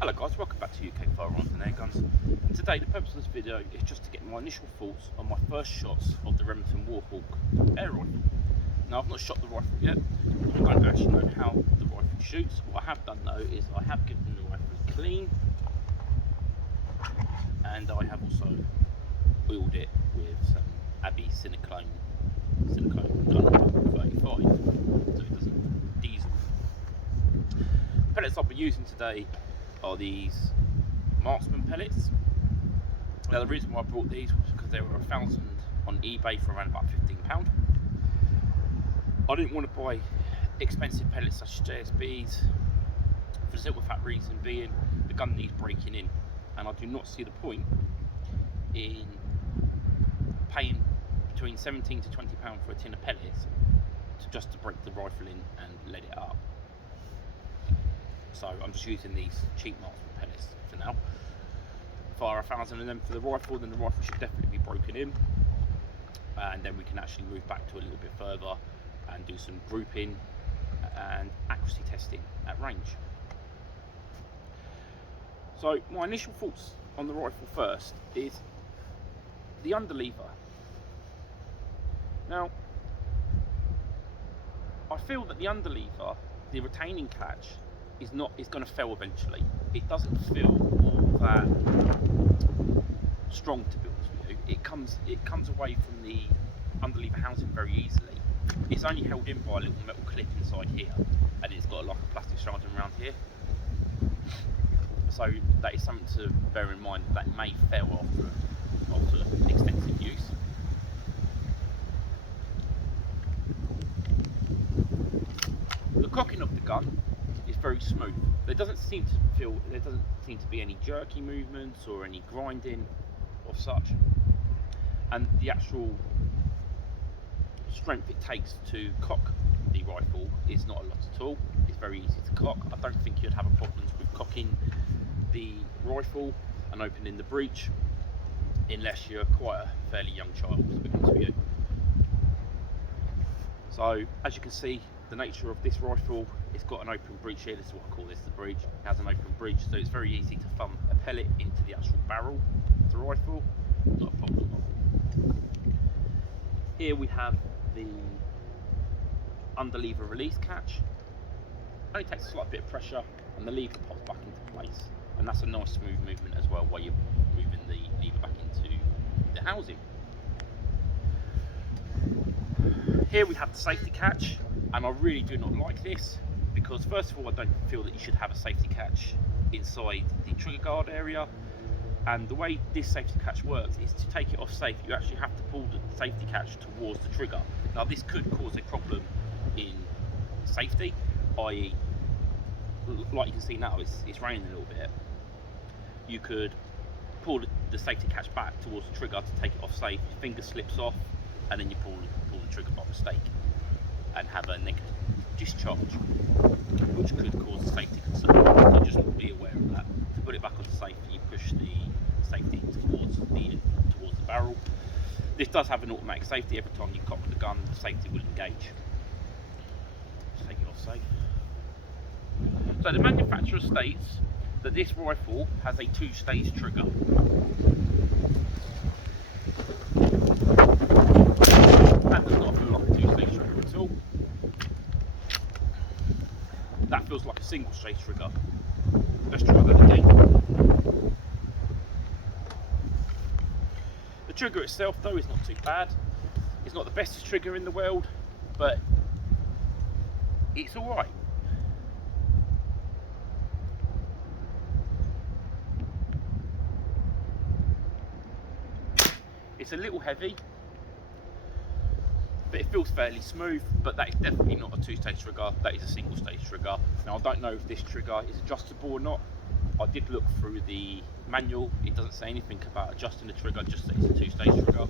Hello guys, welcome back to UK Firearms and Airguns. And today the purpose of this video is just to get my initial thoughts on my first shots of the Remington Warhawk air rifle. Now I've not shot the rifle yet, I don't actually know how the rifle shoots. What I have done though is I have given the rifle a clean, and I have also oiled it with some Abbey silicone gun 35, so it doesn't diesel. The pellets I'll be using today are these marksman pellets. Now the reason why I brought these was because they were 1,000 on eBay for around about £15. I didn't want to buy expensive pellets such as JSBs for the simple fact reason being the gun needs breaking in, and I do not see the point in paying between £17 to £20 for a tin of pellets just to break the rifle in and let it up. So I'm just using these cheap marksman pellets for now. Fire 1,000 of them for the rifle, then the rifle should definitely be broken in, and then we can actually move back to a little bit further and do some grouping and accuracy testing at range. So my initial thoughts on the rifle first is the underlever. Now I feel that the underlever, the retaining catch, is going to fail eventually. It doesn't feel all that strong, to be honest with you. It comes away from the underlever housing very easily. It's only held in by a little metal clip inside here, and it's got like a plastic shrouding around here. So that is something to bear in mind, that may fail after extensive use. The cocking of the gun is very smooth. There doesn't seem to be any jerky movements or any grinding of such, and the actual strength it takes to cock the rifle is not a lot at all. It's very easy to cock. I don't think you'd have a problem with cocking the rifle and opening the breech unless you're quite a fairly young child, to be honest with you. So as you can see, the nature of this rifle, it's got an open breech here. This is what I call this, the breech. It has an open breech, so it's very easy to thump a pellet into the actual barrel of the rifle. Not a problem at all. Here we have the underlever release catch. Only takes a slight bit of pressure and the lever pops back into place, and that's a nice smooth movement as well while you're moving the lever back into the housing. Here we have the safety catch, and I really do not like this because first of all I don't feel that you should have a safety catch inside the trigger guard area, and the way this safety catch works is to take it off safe you actually have to pull the safety catch towards the trigger. Now this could cause a problem in safety, i.e. like you can see now it's raining a little bit. You could pull the safety catch back towards the trigger to take it off safe, your finger slips off and then you pull the trigger by mistake and have a negative discharge, which could cause a safety concern. So just be aware of that. To put it back onto safe, you push the safety towards the barrel. This does have an automatic safety. Every time you cock the gun, the safety will engage. Just take it off safe. So the manufacturer states that this rifle has a 2-stage trigger. That does not feel like a 2-stage trigger at all. That feels like a single-stage trigger. Let's try that again. The trigger itself though is not too bad. It's not the bestest trigger in the world, but it's alright. It's a little heavy, but it feels fairly smooth, but that is definitely not a 2-stage trigger, that is a single-stage trigger. Now I don't know if this trigger is adjustable or not. I did look through the manual, it doesn't say anything about adjusting the trigger, just that it's a 2-stage trigger.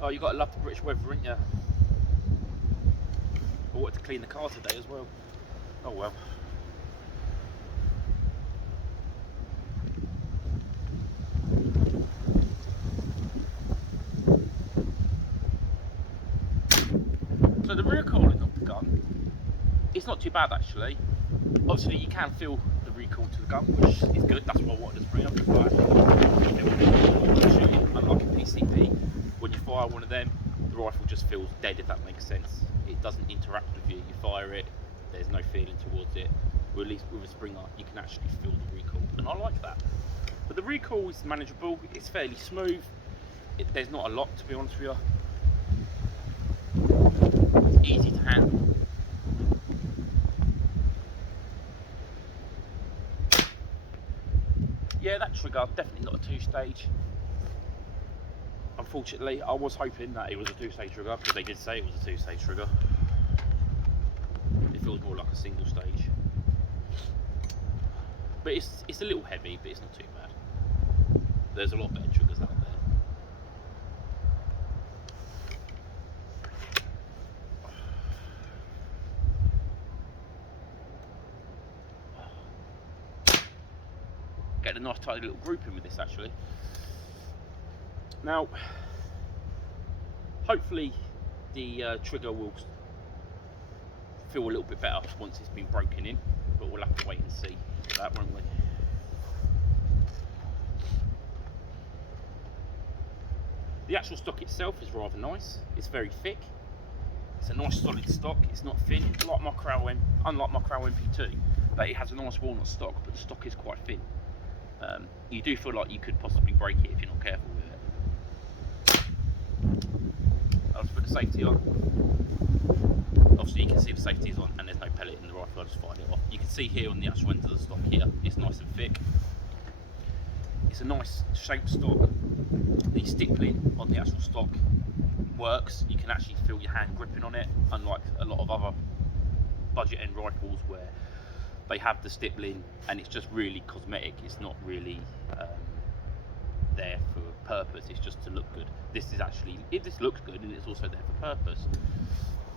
Oh, you gotta love the British weather, ain't you? I wanted to clean the car today as well. Oh well. So the recoiling of the gun, it's not too bad actually. Obviously you can feel the recoil to the gun, which is good. That's what I wanted to bring up. Unlike a PCP, when you fire one of them, the rifle just feels dead, if that makes sense. It doesn't interact with you. You fire it, there's no feeling towards it. Or at least with a Springer, you can actually feel the recoil, and I like that. But the recoil is manageable. It's fairly smooth. There's not a lot, to be honest with you. It's easy to handle. Yeah, that trigger, definitely not a two-stage. Unfortunately, I was hoping that it was a two-stage trigger, because they did say it was a two-stage trigger. It feels more like a single stage. But it's a little heavy, but it's not too bad. There's a lot better triggers out there. Getting a nice tidy little grouping with this actually. Now, hopefully the trigger will feel a little bit better once it's been broken in, but we'll have to wait and see that, won't we? The actual stock itself is rather nice. It's very thick. It's a nice solid stock. It's not thin, unlike my Crow MP2. But it has a nice walnut stock, but the stock is quite thin. You do feel like you could possibly break it if you're not careful with it. I'll just put the safety on. Obviously you can see the safety is on and there's no pellet in the rifle. I just fired it off. You can see here on the actual end of the stock here, it's nice and thick. It's a nice shaped stock. The stippling on the actual stock works. You can actually feel your hand gripping on it, unlike a lot of other budget end rifles where they have the stippling and it's just really cosmetic. It's not really there for purpose. It's just to look good. This is actually, this looks good and it's also there for purpose.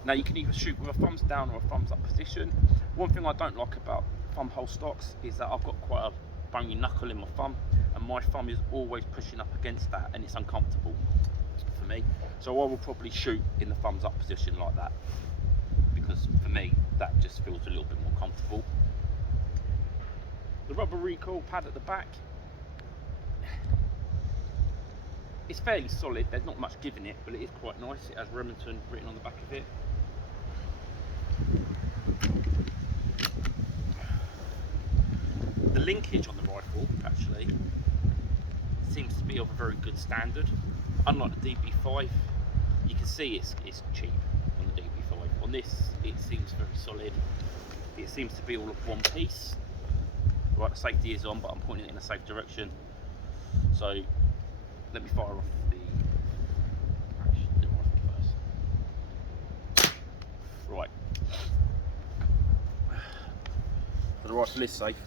Now you can either shoot with a thumbs down or a thumbs up position. One thing I don't like about thumb hole stocks is that I've got quite a bony knuckle in my thumb and my thumb is always pushing up against that and it's uncomfortable for me. So I will probably shoot in the thumbs up position like that, because for me that just feels a little bit more comfortable. The rubber recoil pad at the back, it's fairly solid. There's not much give in it, but it is quite nice. It has Remington written on the back of it. The linkage on the rifle actually seems to be of a very good standard. Unlike the DB5, you can see it's cheap on the DB5. On this, it seems very solid. It seems to be all of one piece. Right, the safety is on, but I'm pointing it in a safe direction. So let me fire off the rifle first. Right. So the rifle is safe.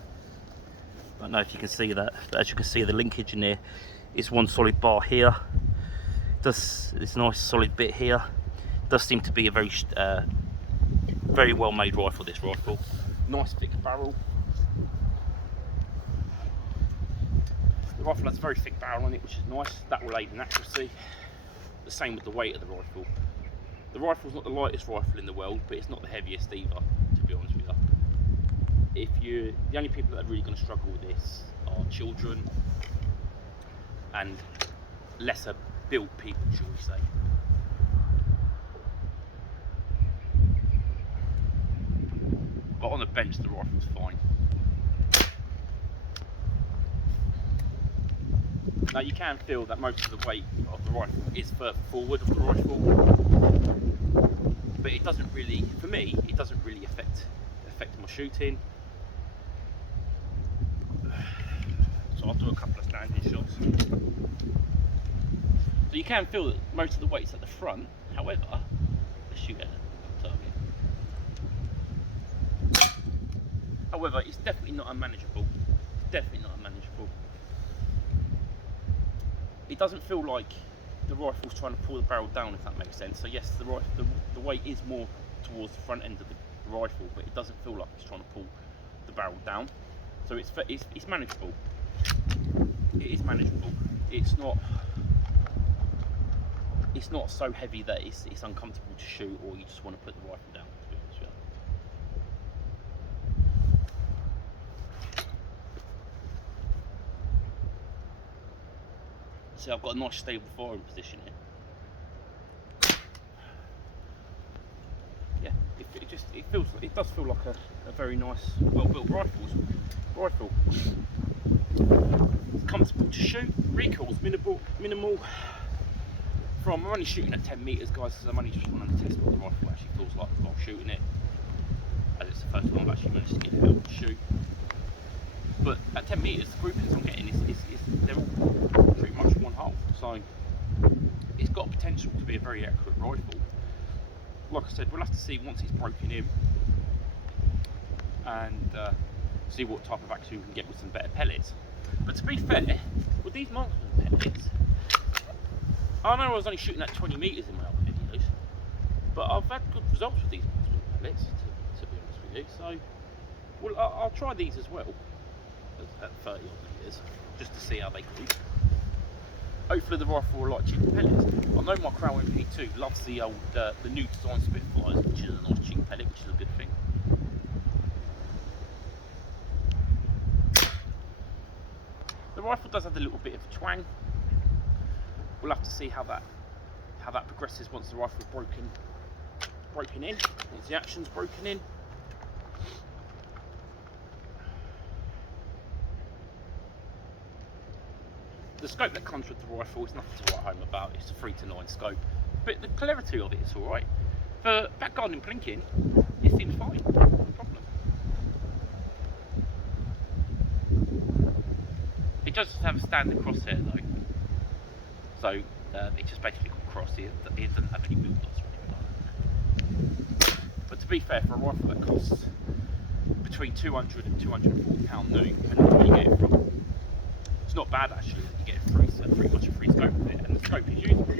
I don't know if you can see that, but as you can see, the linkage in there is one solid bar here. This nice solid bit here. Does seem to be a very well made rifle, this rifle. Nice thick barrel. The rifle has a very thick barrel on it, which is nice. That will aid in accuracy. The same with the weight of the rifle. The rifle's not the lightest rifle in the world, but it's not the heaviest either, to be honest with you. The only people that are really going to struggle with this are children and lesser built people, shall we say. But on the bench, the rifle's fine. Now you can feel that most of the weight of the rifle is further forward of the rifle, but it doesn't really, for me, it doesn't really affect my shooting. So I'll do a couple of standing shots. So you can feel that most of the weight's at the front. However, let's shoot at a target. However, it's definitely not unmanageable. Definitely not unmanageable. It doesn't feel like the rifle's trying to pull the barrel down, if that makes sense. So yes, the weight is more towards the front end of the rifle, but it doesn't feel like it's trying to pull the barrel down. So it's manageable. It is manageable. It's not it's not so heavy that it's uncomfortable to shoot, or you just want to put the rifle down, to be honest with you. See, I've got a nice stable firing position here. Yeah, it does feel like a very nice, well-built rifle. It's comfortable to shoot. Recoil's minimal. I'm only shooting at 10 metres, guys, because I'm only just wanting to test what the rifle actually feels like while shooting it, as it's the first time I've actually managed to get it out to shoot. But at 10 metres, the groupings I'm getting they're all pretty much one hole, so it's got potential to be a very accurate rifle. Like I said, we'll have to see once it's broken in, and see what type of action we can get with some better pellets. But to be fair, with these marksman pellets, I know I was only shooting at 20 metres in my other videos, but I've had good results with these marksman pellets, to be honest with you. So, well, I'll try these as well at 30 odd metres, just to see how they go. Hopefully the rifle will like cheaper pellets. I know my Crow MP2 loves the old, the new design Spitfires, which is a nice cheap pellet, which is a good thing. The rifle does have a little bit of a twang. We'll have to see how that progresses once the rifle's broken in, once the action's broken in. The scope that comes with the rifle is nothing to write home about. It's a 3:9 scope, but the clarity of it is all right. For backguarding and plinking, it seems fine. No problem. It does just have a standard crosshair though, so it's just basically called cross. It doesn't have any build dots or anything like that. But to be fair, for a rifle that costs between £200 and £240 new, depending on where you get it from, it's not bad actually. You get pretty much a free scope with it, and the scope is usable.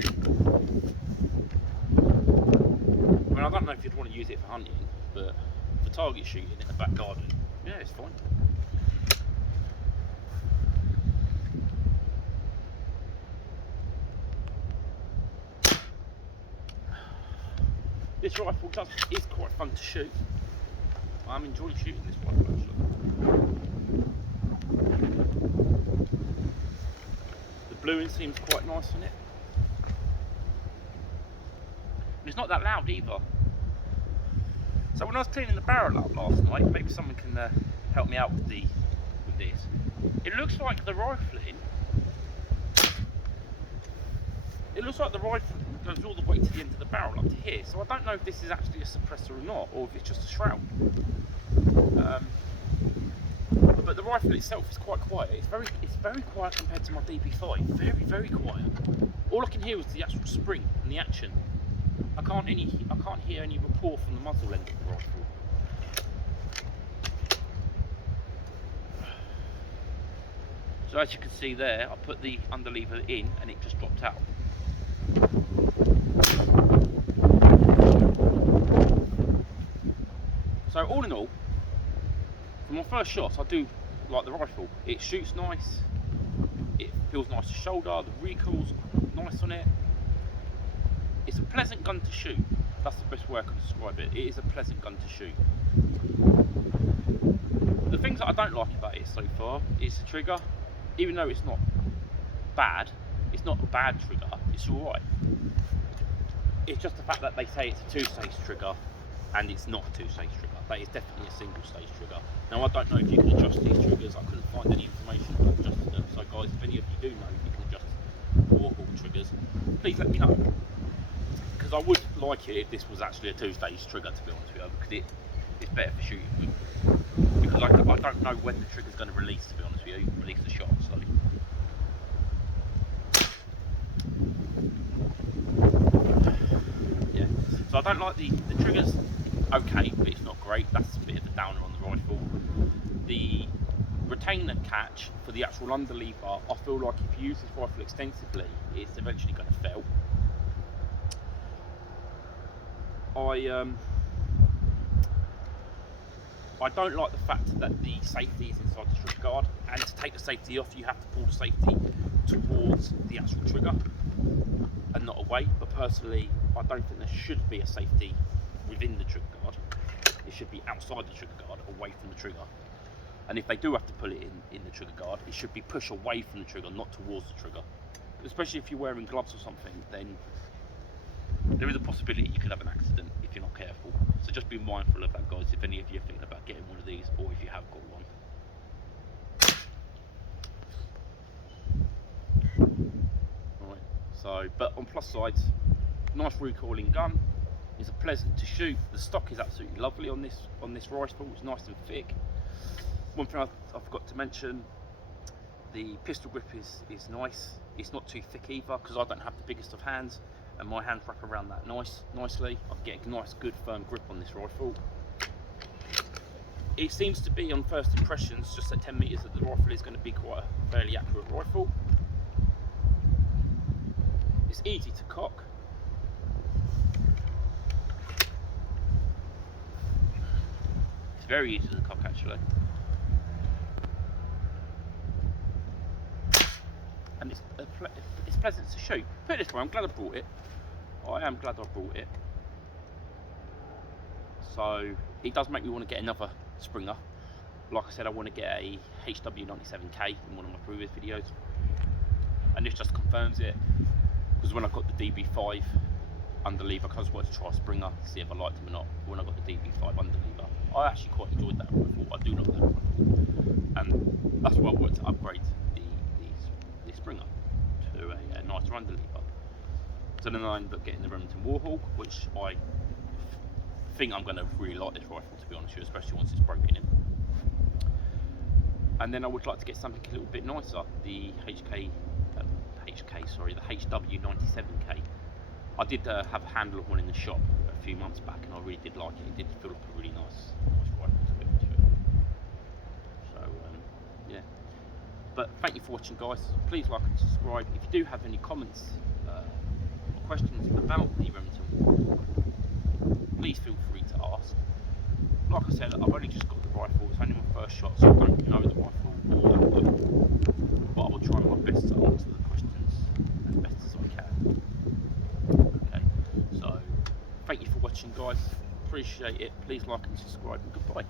I mean, I don't know if you'd want to use it for hunting, but for target shooting in the back garden, yeah, it's fine. This rifle is quite fun to shoot. I'm enjoying shooting this rifle actually. The bluing seems quite nice on it. And it's not that loud either. So when I was cleaning the barrel up last night, maybe someone can help me out with this. It looks like the rifling. It looks like the rifle goes all the way to the end of the barrel up to here. So I don't know if this is actually a suppressor or not, or if it's just a shroud. But the rifle itself is quite quiet. It's very quiet compared to my DB5. Very, very quiet. All I can hear is the actual spring and the action. I can't hear any rapport from the muzzle end of the rifle. So as you can see there, I put the underlever in and it just dropped out. So all in all, for my first shots, I do like the rifle. It shoots nice, it feels nice to shoulder, the recoil's nice on it. It's a pleasant gun to shoot. That's the best way I can describe it. It is a pleasant gun to shoot. The things that I don't like about it so far is the trigger. Even though it's not bad, it's not a bad trigger, it's alright. It's just the fact that they say it's a two-stage trigger, and it's not a two-stage trigger. That is definitely a single-stage trigger. Now I don't know if you can adjust these triggers. I couldn't find any information on adjusting them. So guys, if any of you do know if you can adjust Warhawk triggers, please let me know. Because I would like it if this was actually a two-stage trigger, to be honest with you, because it's better for shooting with. Because I don't know when the trigger's going to release, to be honest with you, release the shot. So. Yeah, so I don't like the triggers. Okay, but it's not great. That's a bit of a downer on the rifle. The retainer catch for the actual underlever, I feel like if you use this rifle extensively, it's eventually going to fail. I don't like the fact that the safety is inside the trigger guard, and to take the safety off you have to pull the safety towards the actual trigger and not away. But personally, I don't think there should be a safety within the trigger guard. It should be outside the trigger guard, away from the trigger. And if they do have to pull it in the trigger guard, it should be pushed away from the trigger, not towards the trigger. Especially if you're wearing gloves or something, then there is a possibility you could have an accident if you're not careful. So just be mindful of that, guys, if any of you are thinking about getting one of these, or if you have got one. Right, so, but on plus sides, nice recoiling gun. It's a pleasant to shoot. The stock is absolutely lovely on this rifle. It's nice and thick. One thing I forgot to mention, the pistol grip is nice. It's not too thick either, because I don't have the biggest of hands, and my hands wrap around that nicely. I can get a nice, good, firm grip on this rifle. It seems to be, on first impressions, just at 10 meters, that the rifle is going to be quite a fairly accurate rifle. It's easy to cock. It's very easy to cock, actually. And it's pleasant to shoot. Put it this way, I'm glad I brought it. I am glad I brought it. So it does make me want to get another Springer. Like I said, I want to get a HW97K in one of my previous videos, and this just confirms it. Because when I got the DB5 underlever, I just wanted to try a Springer, see if I liked him or not. When I got the DB5 underlever, I actually quite enjoyed that rifle. I do like that rifle, and that's why I wanted to upgrade the Springer to a nicer underlever. So then I ended up getting the Remington Warhawk, which I think I'm going to really like this rifle, to be honest with you, especially once it's broken in. And then I would like to get something a little bit nicer, the the HW97K. I did have a handle of one in the shop a few months back, and I really did like it. It did feel like a really nice rifle, to be honest with you. So yeah. But thank you for watching, guys. Please like and subscribe. If you do have any comments or questions about the Remington Warhawk, please feel free to ask. Like I said, I've only just got the rifle. It's only my first shot, so I don't know the rifle all that well. But I will try my best to answer the questions as best as I can. Okay, so thank you for watching, guys. Appreciate it. Please like and subscribe, and goodbye.